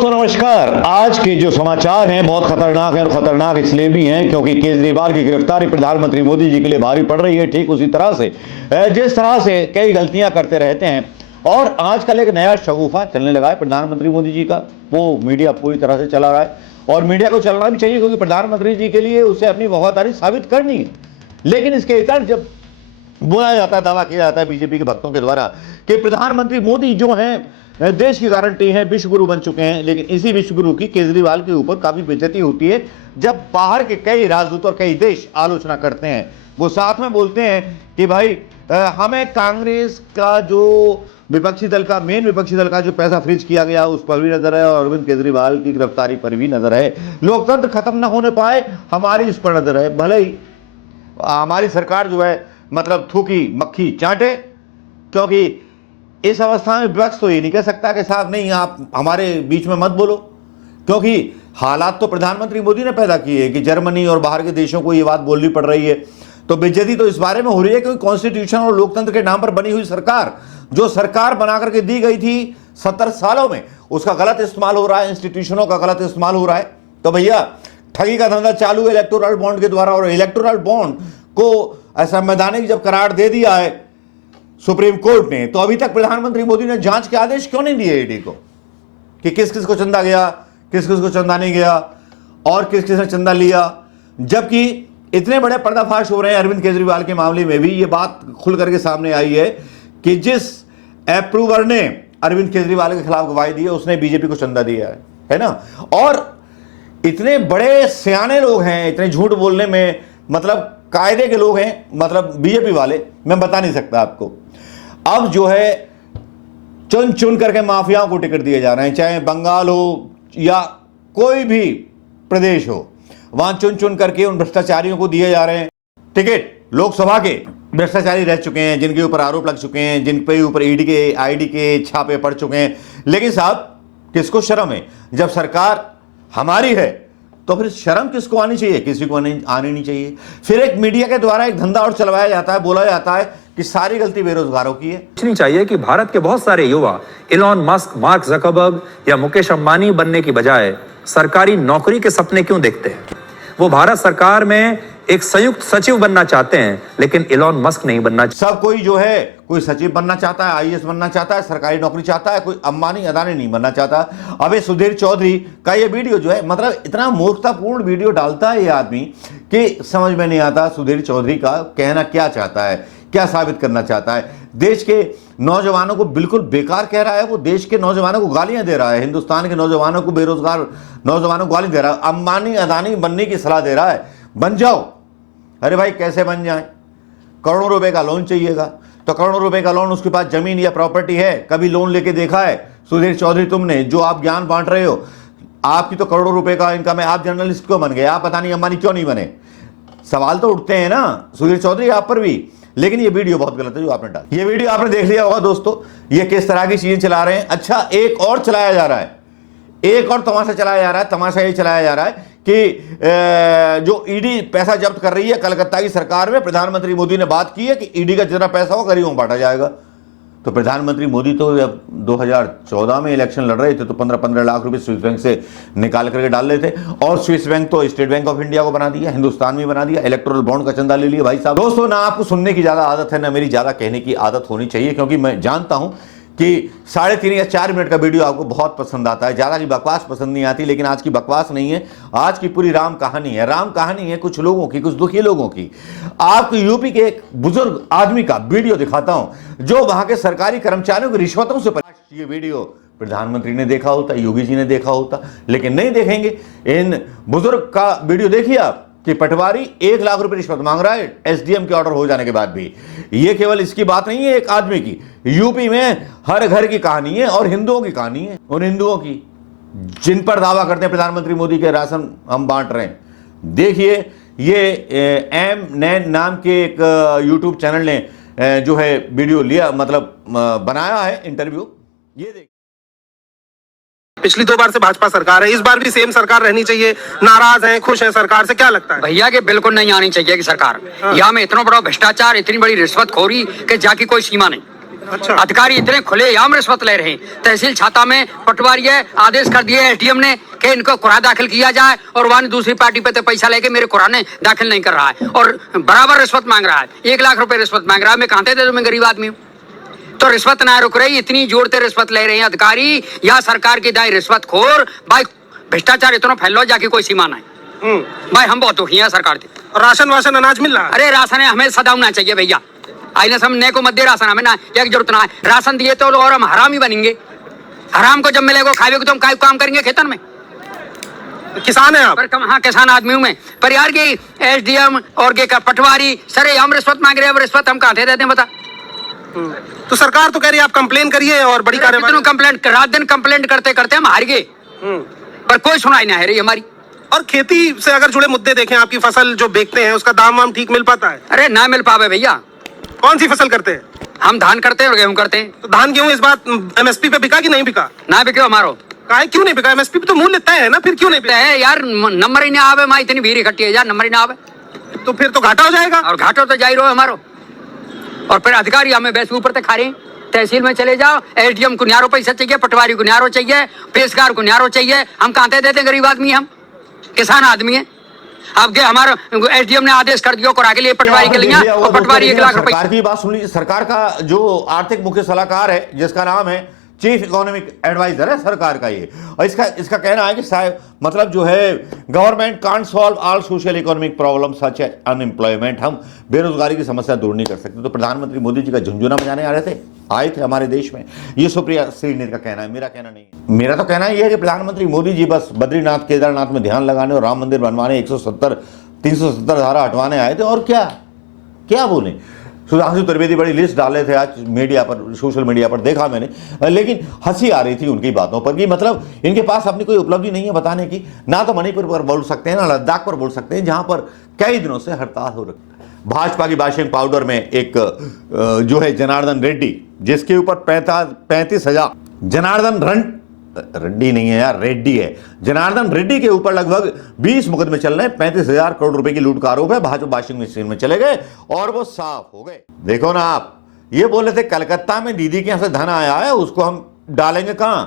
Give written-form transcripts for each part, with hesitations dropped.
दोस्तों नमस्कार। आज के जो समाचार हैं बहुत खतरनाक हैं और खतरनाक इसलिए भी हैं क्योंकि केजरीवाल की गिरफ्तारी प्रधानमंत्री मोदी जी के लिए भारी पड़ रही है। ठीक उसी तरह से जिस तरह से कई गलतियां करते रहते हैं और आजकल एक नया शगुफा चलने लगा है प्रधानमंत्री मोदी जी का, वो मीडिया पूरी तरह से चला रहा है और मीडिया को चलना भी चाहिए क्योंकि प्रधानमंत्री जी के लिए उसे अपनी वफादारी साबित करनी है। लेकिन इसके कारण जब बोला जाता है, दावा किया जाता है बीजेपी के भक्तों के द्वारा कि प्रधानमंत्री मोदी जो हैं देश की गारंटी है, विश्व गुरु बन चुके हैं, लेकिन इसी विश्व गुरु की केजरीवाल के ऊपर काफी बेइज्जती होती है जब बाहर के कई राजदूत और कई देश आलोचना करते हैं। वो साथ में बोलते हैं कि भाई हमें कांग्रेस का जो विपक्षी दल का मेन विपक्षी दल का जो पैसा फ्रीज किया गया उस पर भी नजर है और अरविंद केजरीवाल की गिरफ्तारी पर भी नजर है। लोकतंत्र खत्म ना होने पाए हमारी इस पर नजर है। भले ही हमारी सरकार जो है मतलब थूकी मक्खी चाटे, क्योंकि इस अवस्था में विपक्ष तो ये नहीं कह सकता कि साहब नहीं आप हमारे बीच में मत बोलो, क्योंकि हालात तो प्रधानमंत्री मोदी ने पैदा किए कि जर्मनी और बाहर के देशों को ये बात बोलनी पड़ रही है। तो बेइज्जती तो इस बारे में हो रही है क्योंकि कॉन्स्टिट्यूशन और लोकतंत्र के नाम पर बनी हुई सरकार, जो सरकार बना करके दी गई थी 70 सालों में, उसका गलत इस्तेमाल हो रहा है, इंस्टीट्यूशनों का गलत इस्तेमाल हो रहा है। तो भैया ठगी का धंधा चालू है इलेक्टोरल बॉन्ड के द्वारा, और इलेक्टोरल बॉन्ड को असंवैधानिक जब करार दे दिया है सुप्रीम कोर्ट ने, तो अभी तक प्रधानमंत्री मोदी ने जांच के आदेश क्यों नहीं दिए ईडी को कि किस किस को चंदा गया, किस किस को चंदा नहीं गया और किस किस ने चंदा लिया। जबकि इतने बड़े पर्दाफाश हो रहे हैं अरविंद केजरीवाल के मामले में भी ये बात खुल करके सामने आई है कि जिस अप्रूवर ने अरविंद केजरीवाल के खिलाफ गवाही दी है उसने बीजेपी को चंदा दिया है ना। और इतने बड़े सियाने लोग हैं, इतने झूठ बोलने में मतलब कायदे के लोग हैं, मतलब बीजेपी वाले, मैं बता नहीं सकता आपको। अब जो है चुन चुन करके माफियाओं को टिकट दिए जा रहे हैं, चाहे बंगाल हो या कोई भी प्रदेश हो, वहां चुन चुन करके उन भ्रष्टाचारियों को दिए जा रहे हैं टिकट। लोकसभा के भ्रष्टाचारी रह चुके हैं, जिनके ऊपर आरोप लग चुके हैं, जिन पे ऊपर ईडी के आईडी के छापे पड़ चुके हैं। लेकिन साहब किसको शर्म है? जब सरकार हमारी है तो फिर शर्म किसको आनी चाहिए? किसी को आनी नहीं चाहिए। फिर एक मीडिया के द्वारा एक धंधा और चलवाया जाता है, बोला जाता है कि सारी गलती बेरोजगारों की है। नहीं चाहिए कि भारत के बहुत सारे युवा इलॉन मस्क, मार्क ज़करबर्ग या मुकेश अंबानी बनने की बजाय सरकारी नौकरी के सपने क्यों देखते हैं? वो भारत सरकार में एक संयुक्त सचिव बनना चाहते हैं, लेकिन इलॉन मस्क नहीं बनना। सब कोई जो है, कोई सचिव बनना चाहता है, आईएएस बनना चाहता है, सरकारी नौकरी चाहता है, कोई अंबानी अदानी नहीं बनना चाहता। अबे सुधीर चौधरी का ये वीडियो जो है, मतलब इतना मूर्खतापूर्ण वीडियो डालता है ये आदमी कि समझ में नहीं आता सुधीर चौधरी का कहना क्या चाहता है, क्या साबित करना चाहता है। देश के नौजवानों को बिल्कुल बेकार कह रहा है, वो देश के नौजवानों को गालियां दे रहा है, हिंदुस्तान के नौजवानों को, बेरोजगार नौजवानों को गाली दे रहा है, अंबानी अदानी बनने की सलाह दे रहा है। बन जाओ। अरे भाई कैसे बन जाए? करोड़ों रुपए का लोन चाहिएगा, तो करोड़ों रुपए का लोन, उसके पास जमीन या प्रॉपर्टी है? कभी लोन लेके देखा है सुधीर चौधरी तुमने? जो आप ज्ञान बांट रहे हो, आपकी तो करोड़ों रुपए का इनकम है, आप जर्नलिस्ट क्यों बन गए? आप पता नहीं अंबानी क्यों नहीं बने? सवाल तो उठते हैं ना सुधीर चौधरी आप पर भी। लेकिन ये वीडियो बहुत गलत है जो आपने डाला। ये वीडियो आपने देख लिया होगा दोस्तों, ये किस तरह की चीजें चला रहे हैं। अच्छा, एक और चलाया जा रहा है, एक और तमाशा चलाया जा रहा है। तमाशा ये चलाया जा रहा है कि जो ईडी पैसा जब्त कर रही है कलकत्ता की सरकार में, प्रधानमंत्री मोदी ने बात की है कि ईडी का जितना पैसा हो गरीबों में बांटा जाएगा। तो प्रधानमंत्री मोदी तो जब 2014 में इलेक्शन लड़ रहे थे तो 15-15 लाख रुपए स्विस बैंक से निकाल करके डाल रहे थे, और स्विस बैंक तो स्टेट बैंक ऑफ इंडिया को बना दिया, हिंदुस्तान में बना दिया, इलेक्टोरल बॉन्ड का चंदा ले लिया। भाई साहब दोस्तों, ना आपको सुनने की ज्यादा आदत है, ना मेरी ज्यादा कहने की आदत होनी चाहिए, क्योंकि मैं जानता हूं कि 3.5 या 4 मिनट का वीडियो आपको बहुत पसंद आता है, ज्यादा की बकवास पसंद नहीं आती। लेकिन आज की बकवास नहीं है, आज की पूरी राम कहानी है। राम कहानी है कुछ लोगों की, कुछ दुखी लोगों की। आपको यूपी के एक बुजुर्ग आदमी का वीडियो दिखाता हूं जो वहां के सरकारी कर्मचारियों की रिश्वतों से ये वीडियो प्रधानमंत्री ने देखा होता, योगी जी ने देखा होता, लेकिन नहीं देखेंगे। इन बुजुर्ग का वीडियो देखिए आप कि पटवारी 1 लाख रुपए रिश्वत मांग रहा है एसडीएम के ऑर्डर हो जाने के बाद भी। ये केवल इसकी बात नहीं है एक आदमी की, यूपी में हर घर की कहानी है, और हिंदुओं की कहानी है, उन हिंदुओं की जिन पर दावा करते हैं प्रधानमंत्री मोदी के राशन हम बांट रहे हैं। देखिए, ये एम नैन नाम के एक यूट्यूब चैनल ने जो है वीडियो लिया, मतलब बनाया है इंटरव्यू। ये देखिए, पिछली 2 बार से भाजपा सरकार है, इस बार भी सेम सरकार रहनी चाहिए। नाराज हैं, खुश हैं सरकार से, क्या लगता है? भैया के बिल्कुल नहीं आनी चाहिए कि सरकार यहाँ में इतना बड़ा भ्रष्टाचार, इतनी बड़ी रिश्वतखोरी कि जाकी कोई सीमा नहीं। अच्छा। अधिकारी इतने खुलेआम रिश्वत ले रहे हैं। तहसील छाता में पटवारी है, आदेश कर दिए एसडीएम ने कि इनको कुरा दाखिल किया जाए, और वहां दूसरी पार्टी पे तो पैसा लेके मेरे कुराने दाखिल नहीं कर रहा है और बराबर रिश्वत मांग रहा है। 1 लाख रुपए रिश्वत मांग रहा है। मैं कहां दे दूं, मैं गरीब आदमी हूं। तो रिश्वत ना रुक रही, इतनी जोरते रिश्वत ले रहे हैं अधिकारी या सरकार की दाई रिश्वतखोर। भाई भ्रष्टाचार इतना फैलो जाके कोई सीमा नहीं। भाई हम बहुत दुखी हैं सरकार से। राशन वाशन अनाज मिल रहा है? अरे राशन हमें सदा होना चाहिए भैया। आईने समझने को मध्य राशन हमें ना एक जरूरत ना है। राशन दिए तो और हम हराम ही बनेंगे। हराम को जब मिलेगा खाएगा तो हम काय काम करेंगे खेतन में। किसान है आप? पर कम, हाँ किसान आदमी हूं मैं। पर यार की एसडीएम और के पटवारी सरे हम रिश्वत मांग रहे हैं। रिश्वत हम कहां देते हैं बता। तो सरकार तो कह रही है आप कंप्लेन करिए और बड़ी कार्रवाई। कंप्लेंट रात दिन कंप्लेंट करते करते हम हार गए, पर कोई सुनाई ना है रही हमारी। और खेती से अगर जुड़े मुद्दे देखें, आपकी फसल जो बेचते हैं उसका दाम वाम ठीक मिल पाता है? अरे ना मिल पावे भैया। कौन सी फसल करते हैं? हम धान करते हैं और गेहूं करते हैं। तो धान गेहूं इस बार एमएसपी पे बिका कि नहीं बिका? ना बिके हमारो। काहे क्यों नहीं बिका? एमएसपी पे तो मूल्य तय है ना, फिर क्यों नहीं बिका? है यार, नंबर ही ना आवे। माँ इतनी भीड़ इकट्ठी है यार, नंबर ही ना आवे तो फिर तो घाटा हो जाएगा। और घाटो तो जाहिर हो हमारो। और फिर अधिकारी हमें बैस ऊपर तक खा रहे हैं। तहसील में चले जाओ, एसडीएम को न्यारो पैसा चाहिए, पटवारी को न्यारो चाहिए, पेशकार को न्यारो चाहिए। हम कहां दे देते? गरीब आदमी, हम किसान आदमी है। अब हमारा एसडीएम ने आदेश कर दिया कोरा के लिए पटवारी के लिए, और पटवारी 1 लाख रुपए। सरकार की बात सुन लीजिए। सरकार का जो आर्थिक मुख्य सलाहकार है, जिसका नाम है चीफ इकोनॉमिक एडवाइजर है सरकार का ये, और इसका कहना है कि शायद मतलब जो है government can't solve all social economic problem such as unemployment. हम बेरोजगारी की समस्या दूर नहीं कर सकते। तो प्रधानमंत्री मोदी जी का झुंझुना बजाने आए थे हमारे देश में। ये सुप्रिया श्रीनेर का कहना है, मेरा कहना नहीं है। मेरा तो कहना ये है कि प्रधानमंत्री मोदी जी बस बद्रीनाथ केदारनाथ में ध्यान लगाने और राम मंदिर बनवाने 370 धारा हटवाने आए थे। और क्या बोले। सुधांशु त्रिवेदी बड़ी लिस्ट डाले थे आज मीडिया पर, सोशल मीडिया पर देखा मैंने, लेकिन हंसी आ रही थी उनकी बातों पर कि मतलब इनके पास अपनी कोई उपलब्धि नहीं है बताने की। ना तो मणिपुर पर बोल सकते हैं, ना लद्दाख पर बोल सकते हैं, जहां पर कई दिनों से हड़ताल हो रही है। भाजपा की बाशिंग पाउडर में एक जो है जनार्दन रेड्डी, जिसके ऊपर 35,000 जनार्दन रेड्डी नहीं है यार, रेड्डी है। जनार्दन रेड्डी के ऊपर लगभग 20 मुकदमे चल रहे हैं। 35,000 करोड़ रुपए की लूट का आरोप है। भाजपा वाशिंग मशीन में चले गए और वो साफ हो गए। देखो ना, आप ये बोले थे कलकत्ता में दीदी के यहां से धन आया है, उसको हम डालेंगे कहां,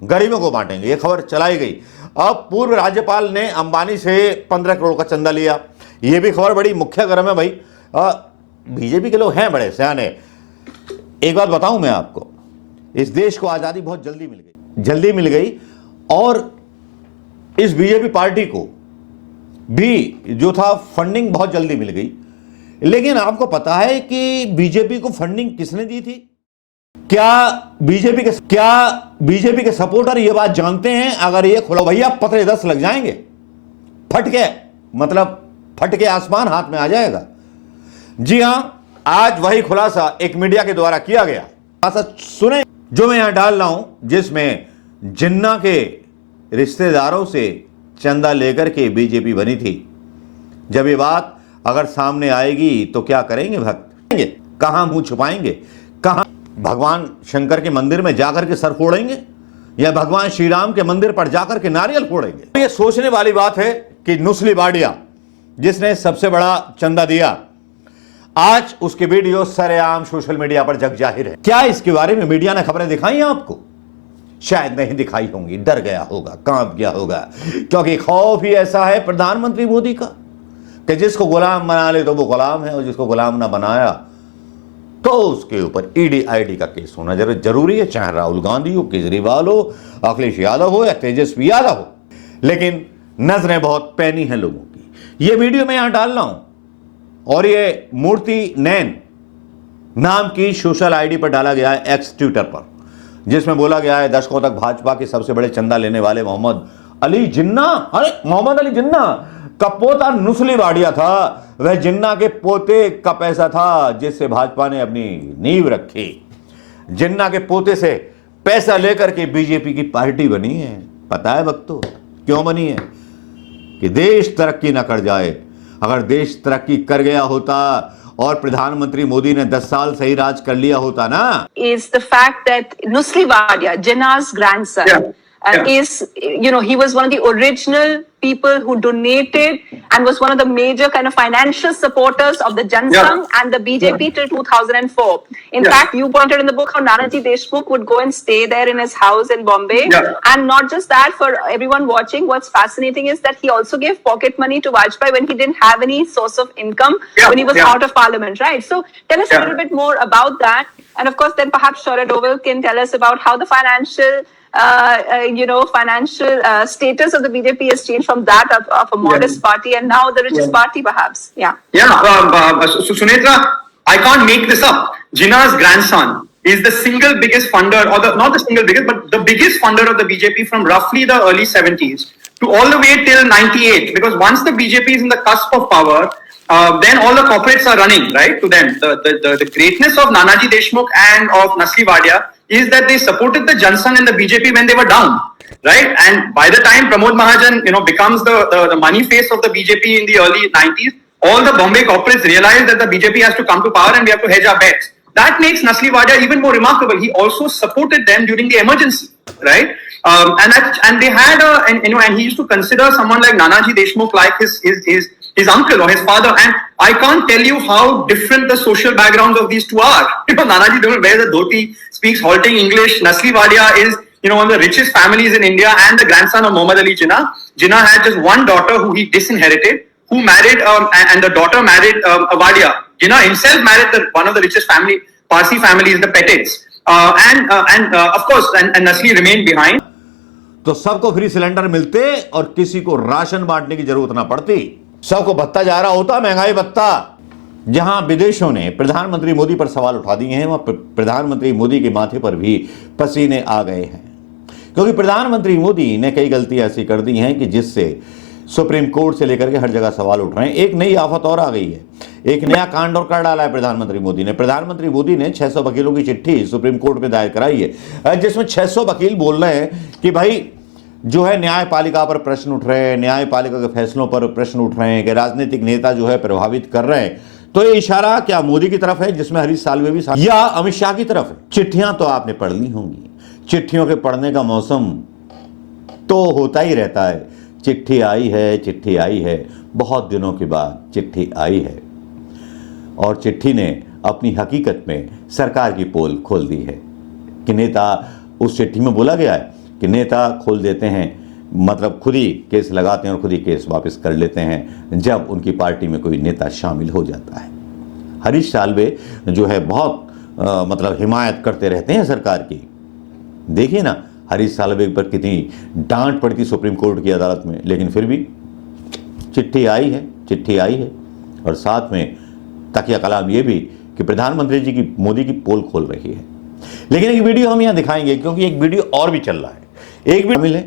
गरीबों को बांटेंगे। ये खबर चलाई गई। अब पूर्व राज्यपाल ने अंबानी से 15 करोड़ का चंदा लिया। ये भी खबर बड़ी मुख्य गर्म है भाई। बीजेपी के लोग हैं बड़े सियाने। एक बात बताऊं मैं आपको, इस देश को आजादी बहुत जल्दी मिल गई और इस बीजेपी पार्टी को भी जो था फंडिंग बहुत जल्दी मिल गई। लेकिन आपको पता है कि बीजेपी को फंडिंग किसने दी थी? क्या बीजेपी के सपोर्टर ये बात जानते हैं? अगर ये खुला भैया पतरे 10 लग जाएंगे, फट के आसमान हाथ में आ जाएगा। जी हां, आज वही खुलासा एक मीडिया के द्वारा किया गया। सुने जो मैं यहां डाल रहा हूं, जिसमें जिन्ना के रिश्तेदारों से चंदा लेकर के बीजेपी बनी थी। जब ये बात अगर सामने आएगी तो क्या करेंगे भक्त? कहां मुंह छुपाएंगे? कहां भगवान शंकर के मंदिर में जाकर के सर फोड़ेंगे या भगवान श्री राम के मंदिर पर जाकर के नारियल फोड़ेंगे? ये सोचने वाली बात है कि नुस्ली बाडिया, जिसने सबसे बड़ा चंदा दिया, आज उसके वीडियो सरेआम सोशल मीडिया पर जग जाहिर है। क्या इसके बारे में मीडिया ने खबरें दिखाई आपको? शायद नहीं दिखाई होंगी, डर गया होगा, कांप गया होगा, क्योंकि खौफ ही ऐसा है प्रधानमंत्री मोदी का कि जिसको गुलाम बना ले तो वो गुलाम है, और जिसको गुलाम ना बनाया तो उसके ऊपर ईडी आईडी का केस होना जरूरी है, चाहे राहुल गांधी हो, केजरीवाल हो, अखिलेश यादव हो या तेजस्वी यादव हो। लेकिन नजरें बहुत पैनी हैं लोगों की। ये वीडियो मैं यहां डाल रहा हूं और ये मूर्ति नैन नाम की सोशल आईडी पर डाला गया है, एक्स ट्विटर पर, जिसमें बोला गया है दशकों तक भाजपा के सबसे बड़े चंदा लेने वाले मोहम्मद अली जिन्ना का पोता नुस्ली बाडिया था। वह जिन्ना के पोते का पैसा था जिससे भाजपा ने अपनी नींव रखी। जिन्ना के पोते से पैसा लेकर के बीजेपी की पार्टी बनी है। पता है भक्तों क्यों बनी है? कि देश तरक्की ना कर जाए। अगर देश तरक्की कर गया होता और प्रधानमंत्री मोदी ने 10 साल सही राज कर लिया होता ना। Is the fact that Nusli Wadia, Jinnah's grandson, is, he was one of the original people who donated and was one of the major kind of financial supporters of the Jan Sangh and the BJP till 2004. In fact, you pointed in the book how Nanaji Deshmukh would go and stay there in his house in Bombay. And not just that, for everyone watching, what's fascinating is that he also gave pocket money to Vajpayee when he didn't have any source of income when he was out of parliament, right? So tell us a little bit more about that. And of course, then perhaps Shaurya Doval can tell us about how the financial status of the BJP has changed from that of a modest party and now the richest party, perhaps. So Sunetra, I can't make this up. Jinnah's grandson is the single biggest funder, or not the single biggest, but the biggest funder of the BJP from roughly the early 70s to all the way till 98. Because once the BJP is in the cusp of power, then all the corporates are running, right, to them. The greatness of Nanaji Deshmukh and of Nasli Wadia is that they supported the Jan Sangh and the BJP when they were down, right? And by the time Pramod Mahajan, becomes the money face of the BJP in the early 90s, all the Bombay corporates realized that the BJP has to come to power and we have to hedge our bets. That makes Nasli Wadia even more remarkable. He also supported them during the emergency, right? And they had and he used to consider someone like Nanaji Deshmukh like his uncle or his father, and I can't tell you how different the social backgrounds of these two are. Nanaji Deshmukh wears a dhoti, speaks halting English. Nasli Wadia is, one of the richest families in India and the grandson of Muhammad Ali Jinnah. Jinnah had just one daughter who he disinherited, who married, and the daughter married Wadia. Jinnah himself married one of the richest Parsi families, the Petets. Of course, and Nasli remained behind. तो सबको free cylinder मिलते और किसी को ration बांटने की जरूरत ना पड़ती, सबको भत्ता जा रहा होता, महंगाई भत्ता। जहां विदेशों ने प्रधानमंत्री मोदी पर सवाल उठा दिए हैं, वहां प्रधानमंत्री मोदी के माथे पर भी पसीने आ गए हैं, क्योंकि प्रधानमंत्री मोदी ने कई गलतियां ऐसी कर दी हैं कि जिससे सुप्रीम कोर्ट से लेकर के हर जगह सवाल उठ रहे हैं। एक नई आफत और आ गई है, एक नया कांड और कर डाला है प्रधानमंत्री मोदी ने। प्रधानमंत्री मोदी ने 600 वकीलों की चिट्ठी सुप्रीम कोर्ट में दायर कराई है, जिसमें 600 वकील बोल रहे हैं कि भाई जो है न्यायपालिका पर प्रश्न उठ रहे हैं, न्यायपालिका के फैसलों पर प्रश्न उठ रहे हैं कि राजनीतिक नेता जो है प्रभावित कर रहे हैं। तो ये इशारा क्या मोदी की तरफ है, जिसमें हरीश साल्वे भी, या अमित शाह की तरफ है? चिट्ठियां तो आपने पढ़ ली होंगी, चिट्ठियों के पढ़ने का मौसम तो होता ही रहता है। चिट्ठी आई है, चिट्ठी आई है, बहुत दिनों के बाद चिट्ठी आई है, और चिट्ठी ने अपनी हकीकत में सरकार की पोल खोल दी है कि नेता, उस चिट्ठी में बोला गया है कि नेता खोल देते हैं, मतलब खुद ही केस लगाते हैं और खुद ही केस वापस कर लेते हैं जब उनकी पार्टी में कोई नेता शामिल हो जाता है। हरीश साल्वे जो है बहुत मतलब हिमायत करते रहते हैं सरकार की। देखिए ना, हरीश साल्वे पर कितनी डांट पड़ती सुप्रीम कोर्ट की अदालत में, लेकिन फिर भी चिट्ठी आई है, चिट्ठी आई है। और साथ में तकिया कलाम ये भी कि प्रधानमंत्री जी की, मोदी की पोल खोल रही है। लेकिन एक वीडियो हम यहाँ दिखाएंगे, क्योंकि एक वीडियो और भी चल रहा है, एक वीडियो मिले।